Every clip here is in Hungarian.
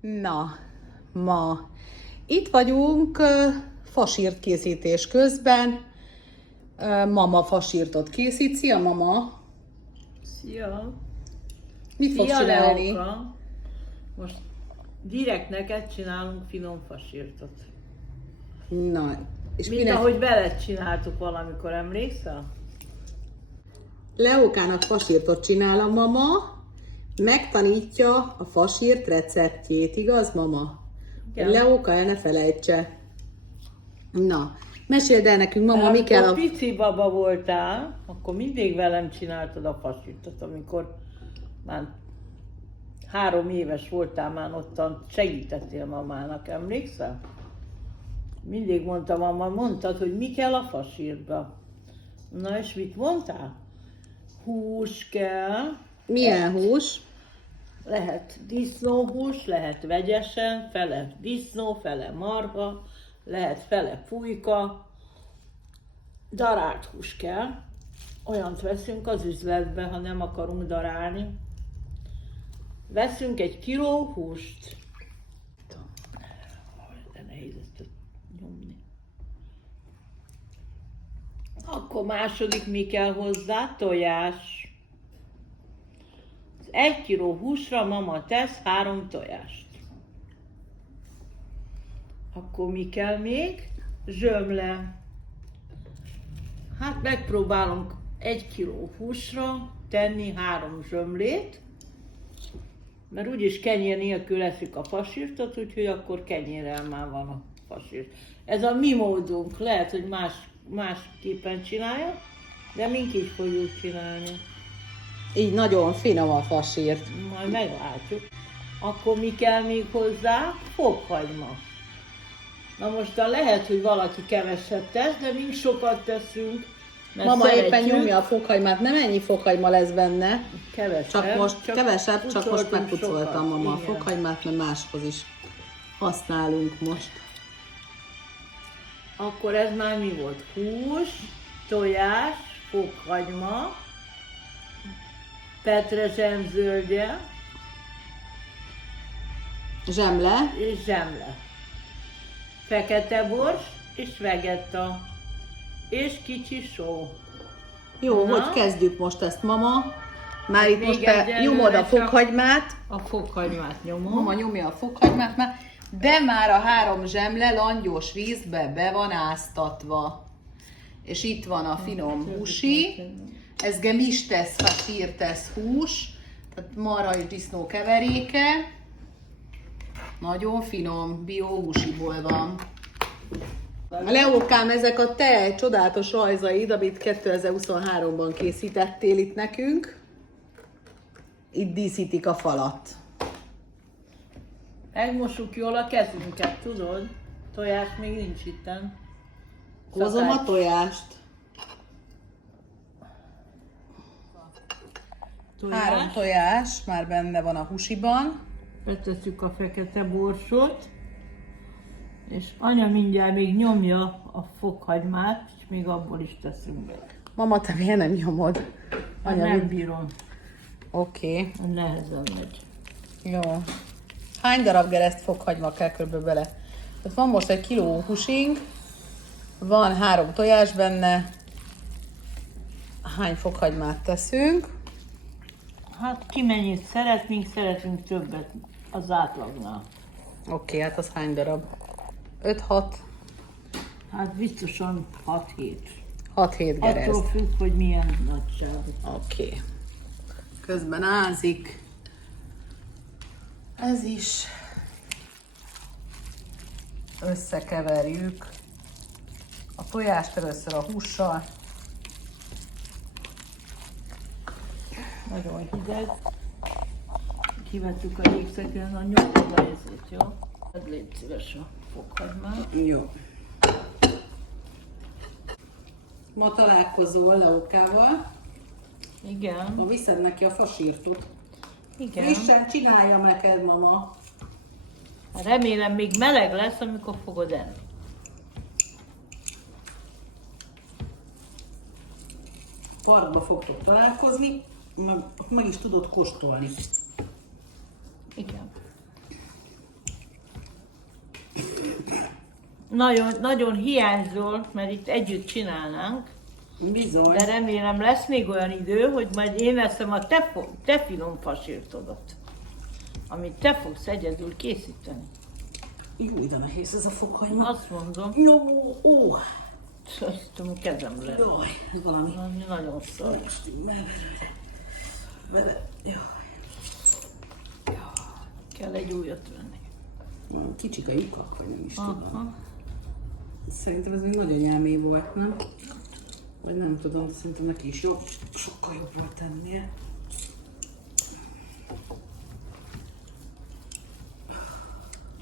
Na, ma itt vagyunk fasírt készítés közben. Mama fasírtot készít. Szia, mama! Szia! Mit fogsz Szia, csinálni? Leóka! Most direkt neked csinálunk finom fasírtot. Na, és Mint ahogy veled csináltuk valamikor, emlékszel? Leókának fasírtot csinál a mama, megtanítja a fasírt receptjét, igaz, mama? Igen. Leóka el ne felejtse. Na, meséld el nekünk, mama, mi kell Amikor pici baba voltál, akkor mindig velem csináltad a fasírtot, amikor már 3 éves voltál, már ottan segítettél mamának, emlékszel? Mindig mondta mama, mondtad, hogy mi kell a fasírba. Na és mit mondtál? Hús kell. Milyen hús? Lehet disznóhús, lehet vegyesen, fele disznó, fele marha, lehet fele pulyka. Darált hús kell. Olyant veszünk az üzletbe, ha nem akarunk darálni. Veszünk 1 kiló húst. De nehéz ezt nyomni. Akkor második mi kell hozzá? Tojás. 1 kiló húsra mama tesz 3 tojást. Akkor mi kell még? Zsömle. Hát megpróbálunk 1 kiló húsra tenni 3 zsömlét, mert úgyis kenyér nélkül eszik a fasírtot, úgyhogy akkor kenyérrel már van a fasírt. Ez a mi módunk, lehet, hogy másképpen csinálja, de mink így fogjuk csinálni. Így nagyon finom a fasírt. Majd meglátjuk. Akkor mi kell még hozzá? Fokhagyma. Na mostan lehet, hogy valaki keveset tesz, de mi sokat teszünk, mert Mama éppen szeretjük. nyomja a fokhagymát, nem ennyi fokhagyma lesz kevesebb. Kevesebb, Csak most megpucoltam, sokat, mama, a igen. fokhagymát, mert máshoz is használunk most. Akkor ez már mi volt? Hús, tojás, fokhagyma, petrezselyzöldje Zsemle. és zsemle. Fekete bors és vegetta. És kicsi só. Jó, Na. hogy kezdjük most ezt, mama? Már itt Még most te egyelőre nyomod a csak fokhagymát. A fokhagymát nyomom. Mama nyomja a fokhagymát már, de már a 3 zsemle langyos vízbe be van áztatva. És itt van a finom húsi. Ez gemistes fasírtes hús, tehát marha és disznó keveréke. Nagyon finom, bióhúsiból van. Leókám, ezek a te csodálatos rajzaid, amit 2023-ban készítettél itt nekünk. Itt díszítik a falat. Megmosuk jól a kezünket, tudod? Tojás még nincs itten. Hozom a tojást. 3 tojás már benne van a húsiban. Betesszük a fekete borsot, és anya mindjárt még nyomja a fokhagymát, és még abból is teszünk be. Mama, te miért nem nyomod? Anya, Nem bírom, Oké. nehezen megy. Jó. Hány darab gereszt fokhagyma kell körülbelül bele? Tehát van most 1 kiló húsink, van 3 tojás benne. Hány fokhagymát teszünk? Hát ki mennyit szeretünk többet az átlagnál. Oké, hát az hány darab? 5-6, Hát biztosan 6-7. 6-7 gereszt. Attól függ, hogy milyen nagyságú. Oké. Közben ázik. Ez is. Összekeverjük a tojást először a hússal. Nagyon hideg. Kivettük a jégszekrőn a nyomod a ezért, jó? Hát légy szíves a fokhagymát. Jó. Ma találkozol Leókával. Igen. Ma viszed neki a fasírtot. Igen. Frissen csinálja neked, mama. Remélem még meleg lesz, amikor fogod enni. Parkba fogtok találkozni, meg is tudod kóstolni. Igen. nagyon, nagyon hiányzol, mert itt együtt csinálnánk, Bizony. de remélem lesz még olyan idő, hogy majd én veszem a te finom fasírtodat, amit te fogsz egyedül készíteni. Jó, de nehéz ez a fokhagyma. Azt mondom, Jó, ó. azt a kezemre. Jaj, ez valami. Valami nagyon szar. Vele. Jaj. Kell egy újat venni. Valami kicsik a lyukak, vagy nem is tudom. Aha. Szerintem ez még nagy anyámé volt, nem? Vagy nem tudom, szerintem neki is jobb, sokkal jobb volt tennie.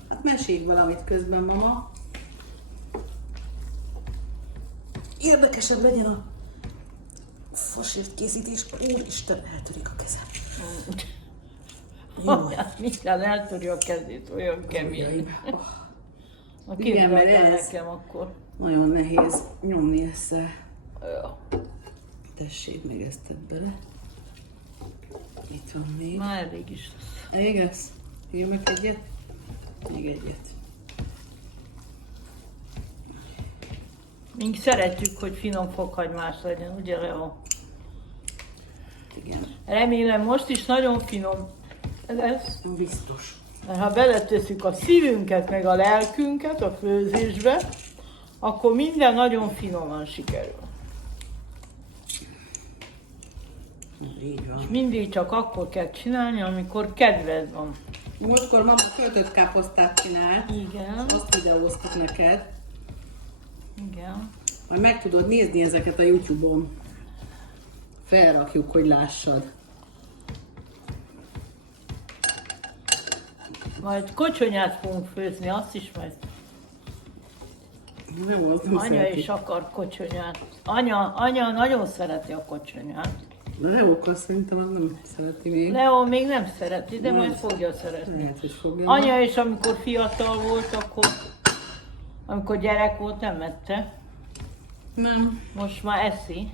Hát mesélj valamit közben, mama. Érdekesebb legyen a fasírt készítés. Úristen, eltörik a kezem. Jó. Minden eltöri a kezét, olyan kemény. Ujjaim. A Igen, mert képzelj ez- nekem akkor. Nagyon nehéz nyomni ezzel. Ja. Tessék, még ezt tedd bele. Itt van még. Már elég is lesz. Elég lesz? Írj meg egyet? Még egyet. Mink szeretjük, hogy finom fokhagymás legyen, ugye Leo? Igen. Remélem most is nagyon finom lesz, Biztos. mert ha beletesszük a szívünket, meg a lelkünket a főzésbe, akkor minden nagyon finoman sikerül. Így van. Mindig csak akkor kell csinálni, amikor kedved van. Múltkor mama töltött káposztát csinált. Igen, Azt videóztuk neked. igen. Majd meg tudod nézni ezeket a YouTube-on. Felrakjuk, hogy lássad. Majd kocsonyát fogunk főzni, azt is majd. Jó, az nem Anya szereti. is akar kocsonyát. Anya nagyon szereti a kocsonyát. De Leóka szerintem nem szereti még. Leo még nem szereti, de Nem. majd fogja szeretni. Lehet, hogy fogja. Anya is, amikor fiatal volt, akkor, amikor gyerek volt, nem ette. Nem. Most már eszi.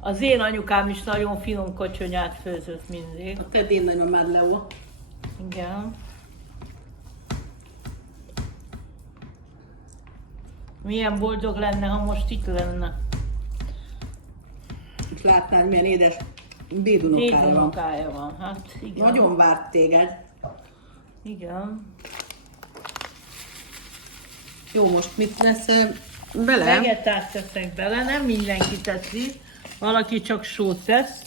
Az én anyukám is nagyon finom kocsonyát főzött mindig. A te én nagymamád Leó. Igen. Milyen boldog lenne, ha most itt lenne. És látnád, milyen édes dédunokája van. Dédunokája van, hát igen. Nagyon várt téged. Igen. Jó, most mit lesz bele? Vegetát teszek bele, nem mindenki teszi. Valaki csak sót tesz,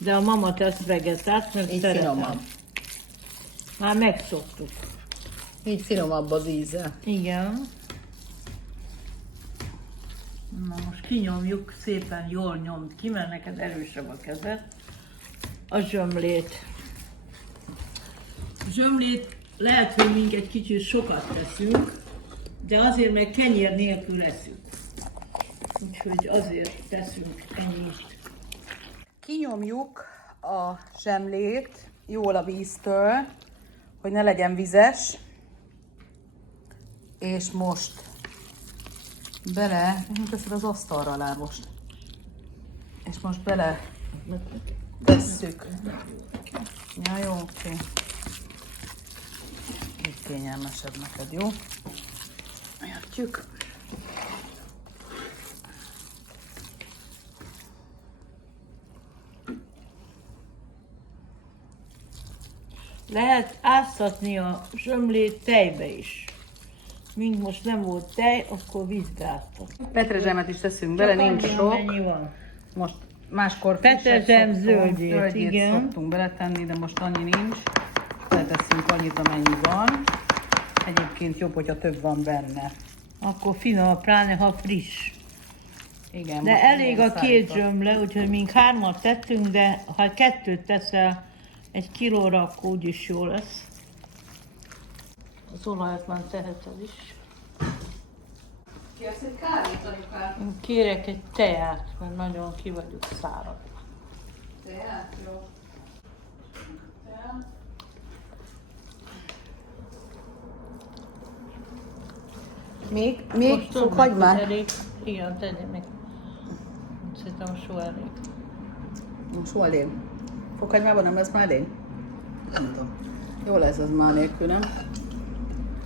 de a mama tesz vegetát, mert Így szeretem. finomabb. Már megszoktuk. Így finomabb az íze. Igen. Na most kinyomjuk, szépen jól nyomd ki, mert neked erősebb a kezed. A zsömlét. Zsömlét lehet, hogy mink egy kicsit sokat teszünk, de azért meg kenyér nélkül eszünk. Úgyhogy azért teszünk ennyit. Kinyomjuk a zsemlét jól a víztől, hogy ne legyen vizes. És most bele, mit teszed az asztalra alá most? És most bele tesszük. Ja, jó, oké. Így kényelmesebb neked, jó? Értjük. Lehet áztatni a zsömlét tejbe is. Mint most nem volt tej, akkor vízbe áztat. Petrezselmet is teszünk bele, nincs Annyi, sok. amennyi van. Most máskor Petrezselyem zöldjét, igen. szoktunk beletenni, de most annyi nincs. Beleteszünk annyit, amennyi van. Egyébként jobb, hogyha több van benne. Akkor finom, pláne ha friss. Igen, De most elég ilyen a két szállított. zsömle, úgyhogy mink hármat tettünk, de ha kettőt teszel egy kilóra, akkor úgyis jó lesz. Az olajat már teheted is. Kérsz egy kávét, anyukám? Én kérek egy teát, mert nagyon ki vagyok száradva. Teát? Jó. Teát. Még Most tudom, fokhagymát? hogy elég. Igen, tegyél meg. Szerintem so elég. Most elég. Fokhagymában nem lesz már elég? Nem tudom. Jó lesz az már nélkül, nem?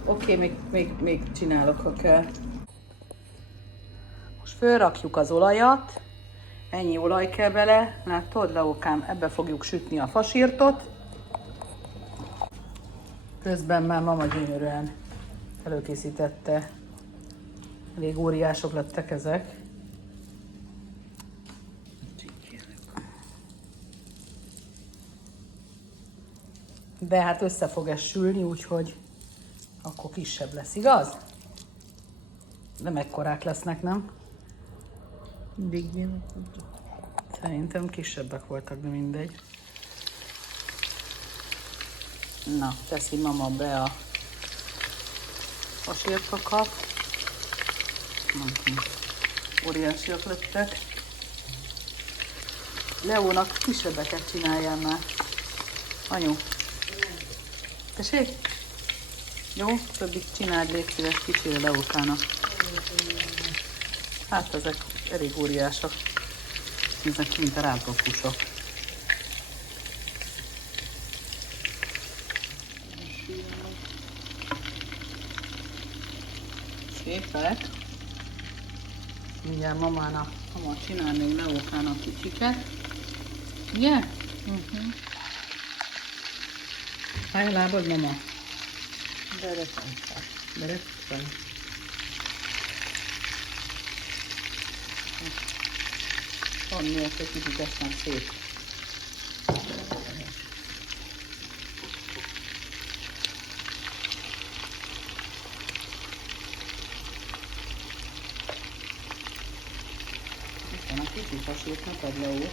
Oké, még csinálok, ha kell. Most fölrakjuk az olajat. Ennyi olaj kell bele. Látod, Leókám, ebbe fogjuk sütni a fasírtot. Közben már mama gyönyörűen előkészítette. Elég óriások lettek ezek. De hát össze fog ez sülni, úgyhogy akkor kisebb lesz, igaz? De mekkorák lesznek, nem? Mindig ilyen. Szerintem kisebbek voltak, de mindegy. Na, teszi mama be a fasírtokat. Óriásiak lettek. Leónak kisebbeket csináljál már. Anyu. Tessék? Jó, többit csináld, légy szíves, kicsire Leókának. Hát ezek elég óriások. Ezek mint a rántott húsok. Szépek. Mindjárt mama csinál még Leókának kicsiket. Ugye? Fáj a lábad, mama? Berekszem. Van miért egy kicsit eszem szép. Itt van a kicsit fasírt, neked, Leó.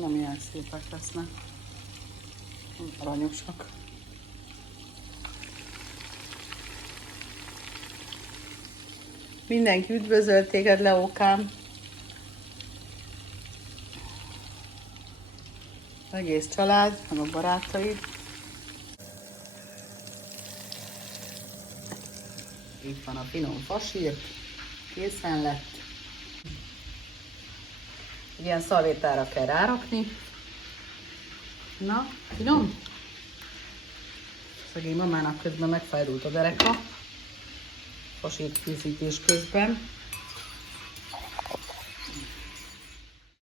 Nem ilyen szépek lesznek. Aranyosak. Mindenki üdvözölt téged, Leókám. Egész család, meg a barátaid. Itt van a finom fasír. Készen lett. Ilyen szalvétára kell rárakni. Na, finom? Szegény mamának közben megfájdult a dereka. Fasírt készítés közben.